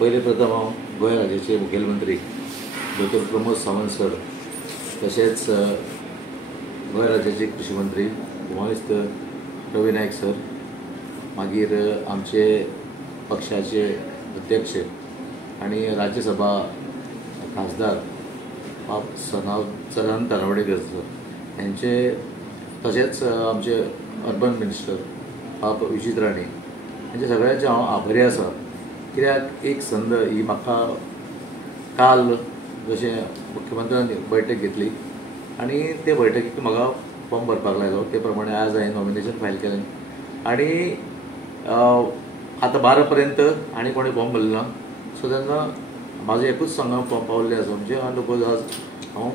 पहिले प्रथम हांव गोंय राज्याचे मुखेलमंत्री डॉ प्रमोद सावंत सर तशेंच गोंय राज्याचे कृषी मंत्री उमाविस्त रवी नायक सर मागीर आमचे पक्षाचे अध्यक्ष आणि राज्यसभा खासदार बाब सदानंद तरनावडेकर सर यांचे तशेंच आमचे अर्बन मिनिस्टर बाब विजीत राणे यांचे सगळ्यांचे हांव आभारी आसा कित्याक एक संद ही म्हाका काल जशें मुख्यमंत्र्यान बैठक घेतली आणि ते बैठकीक म्हाका फॉर्म भरपाक लायलो ते प्रमाणे आज हांवें नॉमिनेशन फायल केलें आणि आतां 12 पर्यंत आनी कोणें फॉर्म भरलें ना सो तेन्ना म्हाजो एकूच सांगप पावल्लें आसा म्हणजे अंडरपोज आज हांव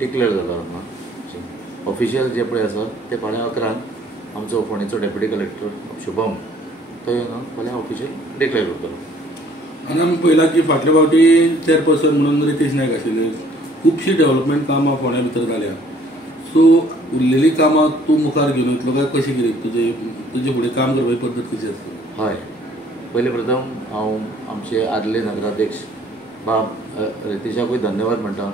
डिक्लेअर जालो हांगा ऑफिशियल जे पळय आसा ते फाल्यां 11 आमचो फोंडेचो डेप्युटी कलेक्टर शुभम तो येवन फाल्यां ऑफिशियल डिक्लेअर करतलो. आनी आमी पळयलां की फाटल्या फावटी चेअरपर्सन म्हणून रितेश नायक आशिल्ले खुबशीं डेव्हलपमेंट कामां फोंड्या भितर जाल्या सो उरलेलीं कामां तूं मुखार घेवन वयतलो काय कशें कितें तुजे फुडें काम करपाची पद्दत कशी आसता? हय पयले प्रथम हांव आमचे आदले नगराध्यक्ष बाब रितेशाकूय धन्यवाद म्हणटा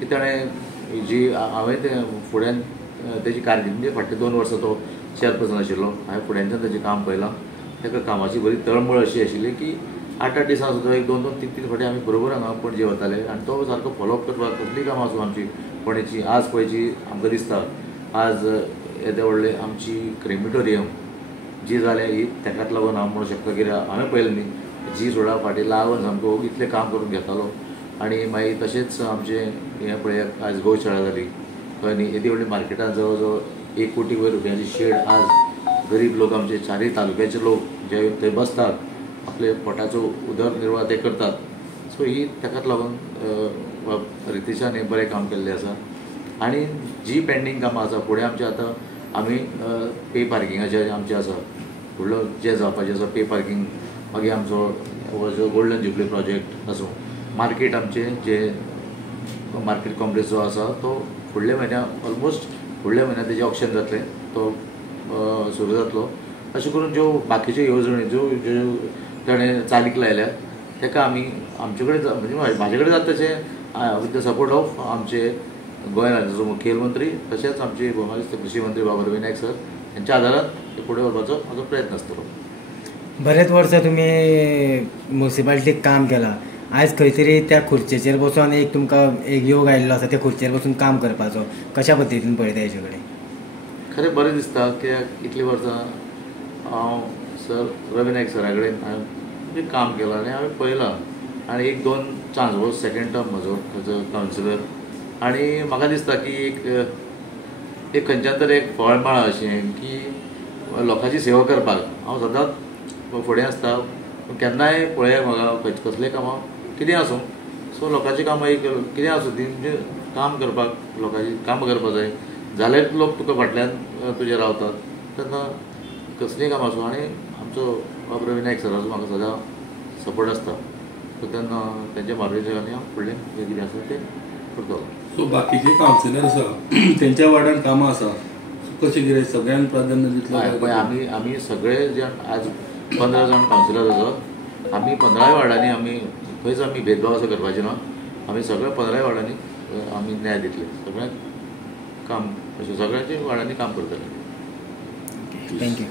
की ताणें जी हांवें ते फुड्यान तेजी कारकिर्द म्हणजे फाटले 2 वर्सां तो चेअरपर्सन आशिल्लो हांवें फुड्यांच्यान तेजें काम पळयलां ताका कामाची बरी तळमळ अशी आशिल्ली की 8-8 दिसां सुद्दां एक 2-2, 3-3 फावटी आमी बरोबर हांगा पणजे वताले आनी तो सारको फॉलोअप करपाक कसली कामां आसूं आमची फोंडेची आज पळयची आमकां दिसता आज येदे व्हडले आमची क्रेमिटोरियम जी जाल्या ही ताकाच लागून हांव म्हणूं शकता कित्याक हांवें पळयलें न्ही जी सोडा फाटी लागून सामको इतलें काम करून घेतालो आनी मागीर तशेंच आमचें हें पळयात आज गौशाळा जाली कळ्ळें न्ही येदी व्हडली मार्केटांत जवळ जवळ 1 कोटी वयर रुपयांची शेड आज गरीब लोक आमचे 4 तालुक्याचे लोक जे थंय बसतात आपले पोटाचो उदरनिर्वाह ते करतात सो ही ताकाच लागून रितेशान हें बरें काम केल्लें आसा आनी जी पेंडींग कामां आसा फुडें आमचें आतां आमी पे पार्किंगाचे आमचें आसा फुडलो जें जावपाचें आसा पे पार्किंग मागीर आमचो गोल्डन जुबली प्रोजेक्ट आसूं मार्केट आमचें जे मार्केट कॉम्प्लेक्स जो आसा तो फुडल्या म्हयन्याक ऑलमोस्ट फुडल्या म्हयन्याक तेजें ऑक्शन जातलें तो सुरू जातलो अशें करून ज्यो बाकीच्यो येवजणी ज्यो ताणें चालीक लायल्यात ताका आमी आमचे कडेन म्हणजे म्हाजे कडेन जाता तशें विथ द सपोर्ट ऑफ आमचे गोंय राज्याचो मुखेलमंत्री तशेंच आमचे कृषी मंत्री बाबा रवी नायक सर यांच्या आदारान ते फुडें व्हरपाचो म्हाजो प्रयत्न आसतलो. बरेच वर्सां तुमी म्युनिसिपालिटीक काम केलां आयज खंय तरी त्या खुर्चेचेर बसून एक तुमकां एक योग आयिल्लो आसा त्या खुर्चेर बसून काम करपाचो कशा पद्दतीन पळयता हेजे कडेन? खरें बरें दिसता कित्याक इतलीं वर्सां हांव सर रवी नायक सरा कडेन हांवें काम केलां आनी हांवें पळयलां आनी 1-2 चान्स हो सेकेंड टर्म म्हजो एज अ कावन्सिलर आनी म्हाका दिसता की एक खंयच्यान तरी एक फळ मेळ्ळां अशें की लोकांची सेवा करपाक हांव सदांच फुडें आसता केन्नाय पळयात म्हाका कसलें कामां कितें आसूं सो लोकांची कामां एक कितें आसूं ती म्हणजे काम करपाक लोकांची कामां करपाक जाय जाल्यार लोक तुका फाटल्यान तुजे रावतात तेन्ना कसलीं कामां आसूं आनी आमचो बाब रवी नायक सराचो म्हाका सदां सपोर्ट आसता सो तेन्ना तेंच्या मार्गदर्शनाखाली हांव फुडलें जें कितें आसा तें करतलो. सो बाकीचे कावन्सिलर आसा तेंच्या वार्डान कामां आसा कशें कितें सगळ्यांक प्राधान्य दितलें? पळय आमी सगळे जे आज 15 जाण कावन्सिलर आसात आमी 15 वार्डांनी आमी खंयच आमी भेदभाव असो करपाचे ना आमी सगळे 15 वार्डांनी आमी न्याय दितले सगळ्यांक काम अशें सगळ्यांच्या वार्डांनी काम करतले. थँक्यू.